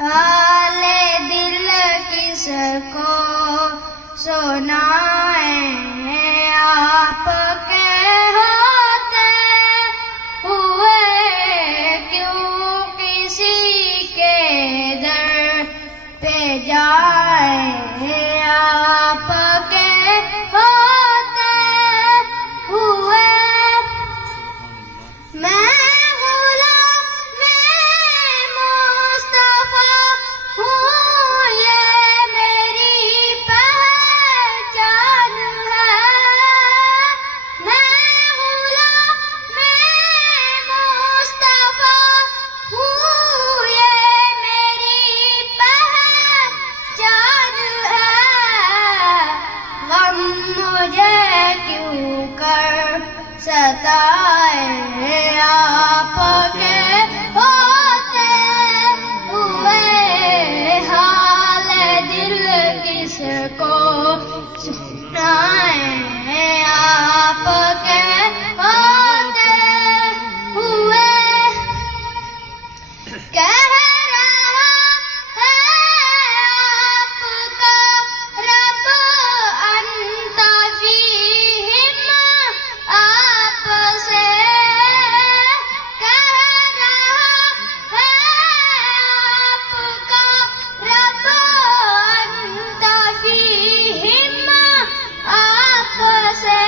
حال دل کس کو سنائیں آپ کے ہوتے ہوئے کیوں کسی کے در پہ جائیں آپ کے ہوتے ہوئے میں غلام مصطفیٰ ہوں یہ میری پہچان ہے میں غلام مصطفیٰ ہوں یہ میری پہچان ہے غم مجھے کیوں کر ستائے آپ کے ہوتے ہوئے حال دل کس کو سنائیں آپ کے ہوتے ہوئے کہہ رہا ہے آپ کا رب انت فیہم آپ سے کہہ رہا ہے آپ کا رب انت فیہم آپ سے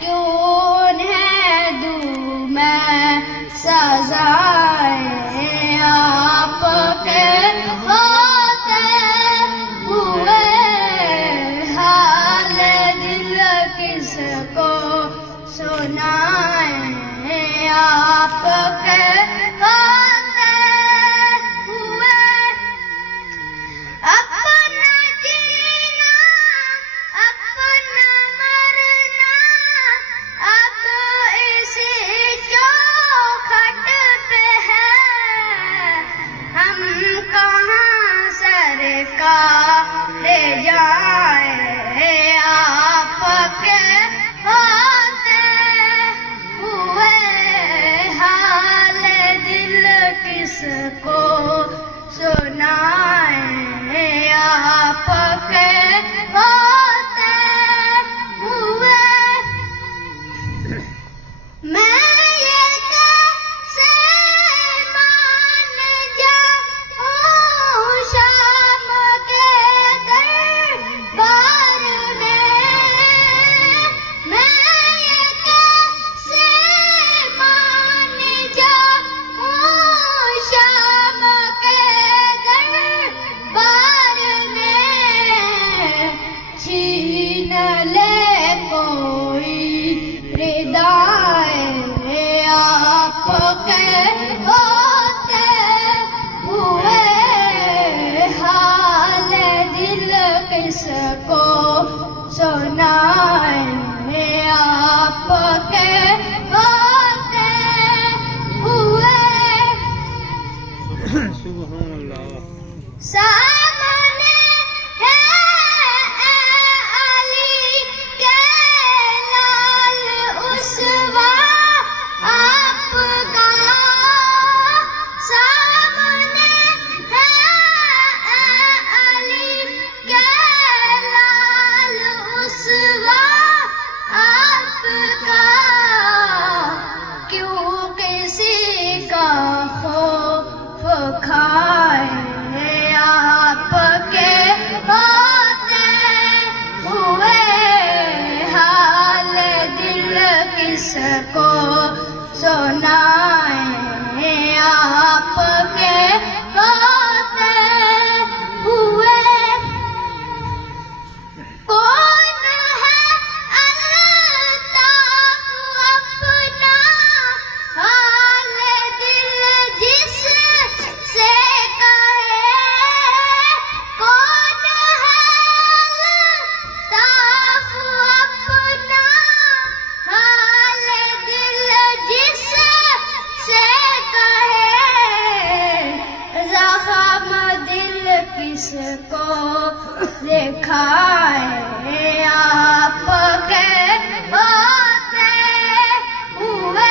کیوں ہے دوں میں سزائیں آپ کے ہوتے ہوئے حال دل کس کو سنائیں آپ کے ہوتے ہوئے اپنا جینا اپنا مرنا اب اسی چوکھٹ پہ ہے ہم کہاں سرکار جائیں آپ کے ہوتے ہوئے حال دل کس کو سنائیں آپ کے ہوتے ہوئے میں یہ کیسے مان جاؤں شام کے دربار میں میں یہ کیسے مان جاؤں شام کے دربار میں چھین لے کوئی ردائیں آپ کے ہوتے ہوئے حال دل کس کو سنائیں آپ کے ہوتے ہوئے سبحان اللہ سامنے ہے علی کے لال اسوا آپ کا سامنے ہے علی کے لال اسوا آپ کا کیوں کسی کا خوف کھائے آپ کے ہوتے ہوئے حال دل کس کو سنائیں آپ کے ہوتے ہوئے کون ہے الطاف اپنا حال دل جس سے کہے کون ہے الطاف اپنا حال دل جس سے کہے زخم دل کس کو دکھائے آپ کے ہوتے ہوئے